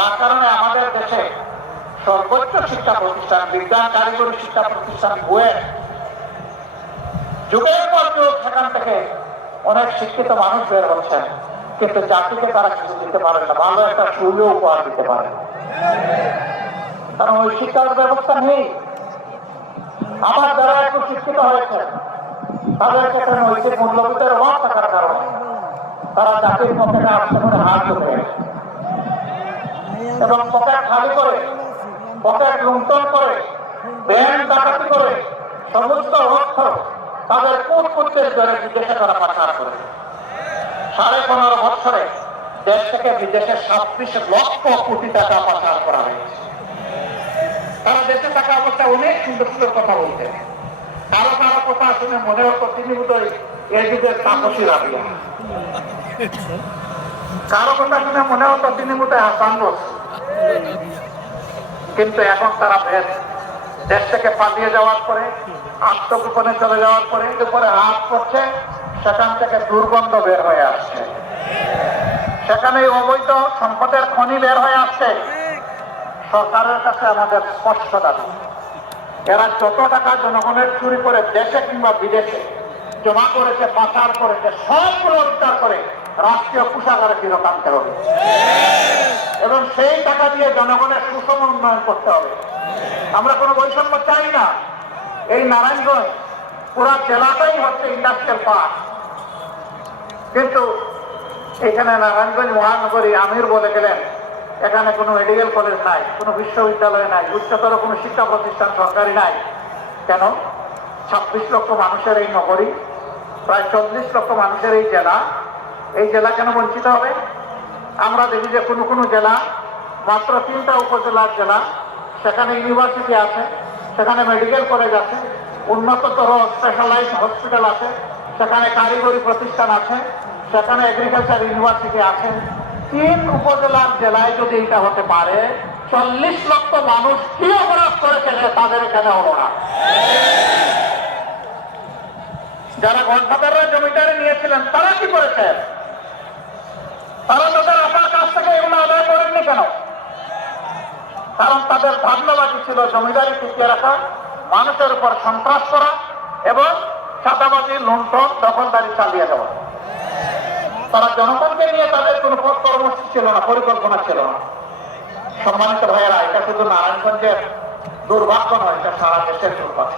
যার কারণে আমাদের দেশে সর্বোচ্চ শিক্ষা প্রতিষ্ঠান, বিজ্ঞান কারিগরি শিক্ষা প্রতিষ্ঠান বুয়েট, যুগের পর যুগ সেখান থেকে অনেক শিক্ষিত মানুষ বের হচ্ছেন, কিন্তু জাতিকে তারা কিছু দিতে পারে না, ভালো একটা সুযোগ উপহার দিতে পারে, কারণ ওই শিক্ষার ব্যবস্থা নেই। আমার যারা একটু শিক্ষিত হয়েছে তাদের ক্ষেত্রে নৈতিক মূল্যবোধের অভাব থাকার কারণে তারা জাতির পকেটে আসতে করে হাত ধরে এবং পকেট খালি করে, পকেট লুণ্ঠন করে, ব্যাংক ডাকাতি করে সমস্ত অর্থ তাদের কুটপুত্রের জন্য বিদেশে তারা পাচার করে। 15.5 বছরে দেশ থেকে বিদেশে 27 লক্ষ কোটি টাকা পাচার করা হয়েছে। তারা দেশে থাকা অবস্থায় অনেক সুন্দর সুন্দর কথা বলতে, কারো কারো কথা শুনে মনে হতো তিনি বোধহয় এই যুগের তাপসী রাবিয়া, কারো কথা শুনে মনে হতো তিনি বোধহয় হাসান বসু। কিন্তু এখন তারা দেশ থেকে পালিয়ে যাওয়ার পরে, আত্মগোপনে চলে যাওয়ার পরে উপরে হাত করছে, সেখান থেকে দুর্গন্ধ বের হয়ে আসছে, সেখানে অবৈধ সম্পদের খনি বের হয়ে আসছে। সরকারের কাছে আমাদের স্পষ্ট দাবি, এরা যত টাকা জনগণের চুরি করে দেশে কিংবা বিদেশে জমা করেছে, পাচার করেছে, সবগুলো উদ্ধার করে রাষ্ট্রীয় কোষাগারে ফেরত আনতে হবে এবং সেই টাকা দিয়ে জনগণের সুষম উন্নয়ন করতে হবে। আমরা কোনো বৈষম্য চাই না। এই নারায়ণগঞ্জ পুরা জেলাটাই হচ্ছে ইন্ডাস্ট্রিয়াল পার্ক, কিন্তু এখানে নারায়ণগঞ্জ মহানগরী আমির বলে গেলেন এখানে কোনো মেডিকেল কলেজ নাই, কোনো বিশ্ববিদ্যালয় নাই, উচ্চতর কোনো শিক্ষা প্রতিষ্ঠান সরকারি নাই। কেন? 26 লক্ষ মানুষের এই নগরী, প্রায় 40 লক্ষ মানুষের এই জেলা কেন বঞ্চিত হবে? আমরা দেখি যে কোনো কোনো জেলা, মাত্র 3টা উপজেলার জেলা, সেখানে ইউনিভার্সিটি আছে, সেখানে মেডিকেল কলেজ আছে, উন্নততর স্পেশালাইজড হসপিটাল আছে, সেখানে কারিগরি প্রতিষ্ঠান আছে, সেখানে এগ্রিকালচার ইউনিভার্সিটি আছে। 3 উপজেলার জেলায় যদি এটা হতে পারে, 40 লক্ষ মানুষ কি অপরাধ করেছে তাদের এখানে হলো না? যারা ঘন্টাদাররা জমিদারে নিয়েছিলেন তারা কি করেছেন? তারা তাদের আপনার কাছ থেকে এগুলো আদায় করেননি কেন? কারণ তাদের ধারণাবাদী ছিল জমিদারি টিকিয়ে রাখা, মানুষের উপর সন্ত্রাস করা এবং চাঁদাবাজি, লুণ্ঠন, দখলদারি চালিয়ে দেওয়া। তারা জনগণকে নিয়ে তাদের কোনো পথ কর্মসূচি ছিল না, পরিকল্পনা ছিল না। সম্মানিত ভাইয়েরা, এটা শুধু নারায়ণগঞ্জের দুর্ভাগ্য নয়, এটা সারা দেশের দুর্ভাগ্য।